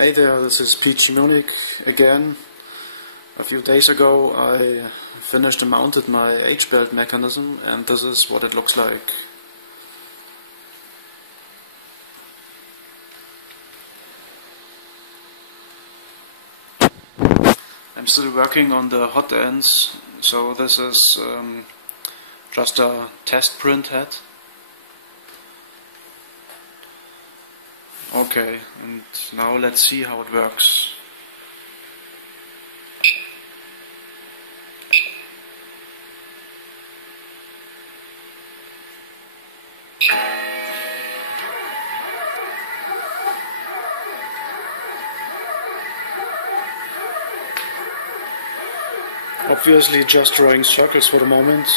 Hey there, this is Peachy Munich again. A few days ago I finished and mounted my H-belt mechanism, and this is what it looks like. I'm still working on the hot ends, so this is just a test print head. Okay, and now let's see how it works. Obviously just drawing circles for the moment.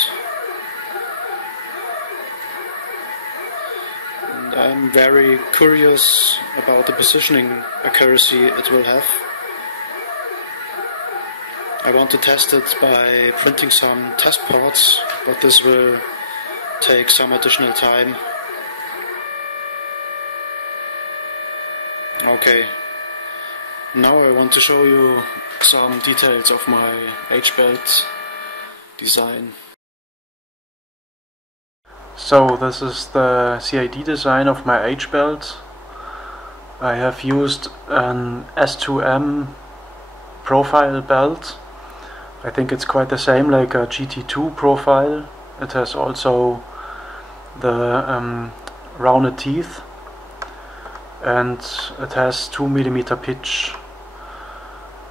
And I'm very curious about the positioning accuracy it will have. I want to test it by printing some test parts, but this will take some additional time. Okay, now I want to show you some details of my H-belt design. So this is the CAD design of my H-belt. I have used an S2M profile belt. I think it's quite the same like a GT2 profile. It has also the rounded teeth, and it has 2mm pitch.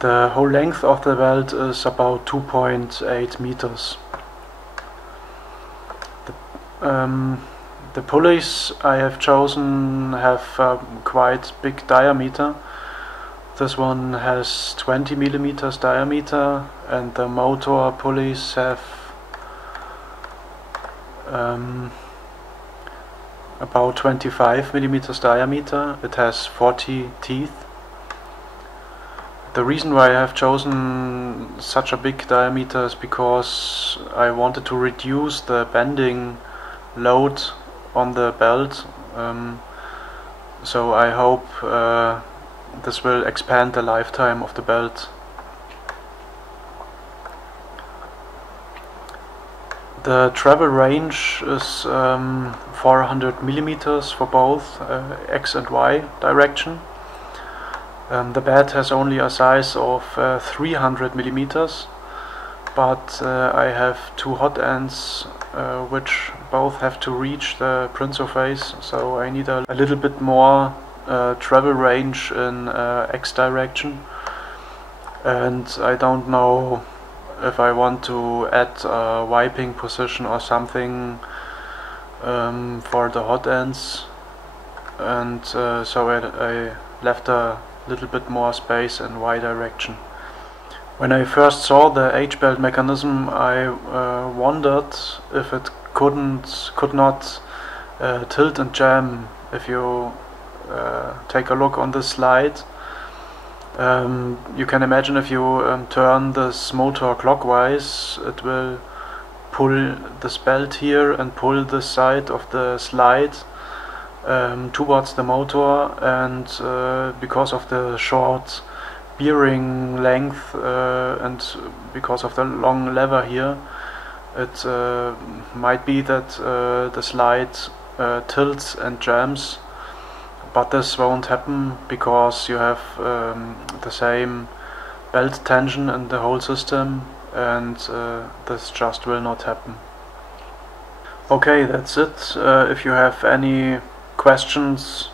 The whole length of the belt is about 2.8 meters. The pulleys I have chosen have quite big diameter. This one has 20mm diameter, and the motor pulleys have about 25mm diameter. It has 40 teeth. The reason why I have chosen such a big diameter is because I wanted to reduce the bending load on the belt, so I hope this will expand the lifetime of the belt. The travel range is 400mm for both X and Y direction. The bed has only a size of 300mm, but I have two hot ends which both have to reach the print surface, so I need a little bit more travel range in X direction, and I don't know if I want to add a wiping position or something for the hot ends, and so I left a little bit more space in Y direction. When I first saw the H-belt mechanism, I wondered if it could not tilt and jam. If you take a look on this slide, you can imagine if you turn this motor clockwise, it will pull this belt here and pull this side of the slide towards the motor, and because of the short bearing length and because of the long lever here, it might be that the slide tilts and jams, but this won't happen because you have the same belt tension in the whole system, and this just will not happen. Okay, that's it. If you have any questions,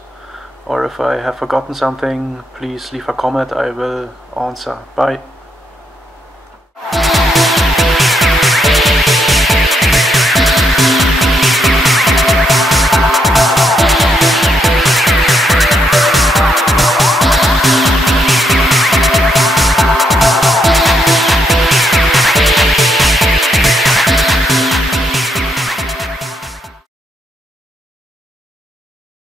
or if I have forgotten something, please leave a comment, I will answer. Bye.